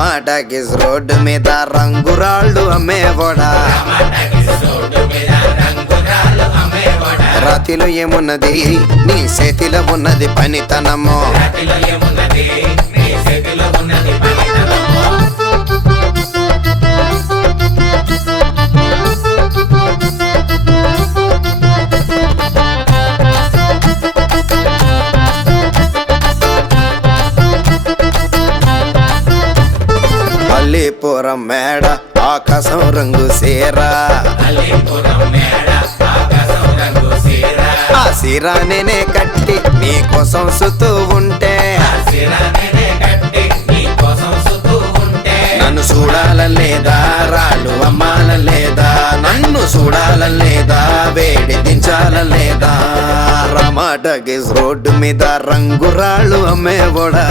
రమాటకిస్ road మీద రంగురాళ్ళు అమ్మేవాడా రాతిలో ఏమున్నది నీ చేతిలో ఉన్నది పనితనము అల్లీపురం మేడ ఆకాశం రంగు సీరా ఆ సీరా నేనే కట్టి నీ కోసం సుతూ ఉంటే నన్ను చూడాలలేదా రాళ్ళు అమ్మాలలేదా నన్ను చూడాలలేదా వేడి దించాలలేదా రమాటకిస్ రోడ్డు మీద రంగురాళ్ళు అమ్మేవాడా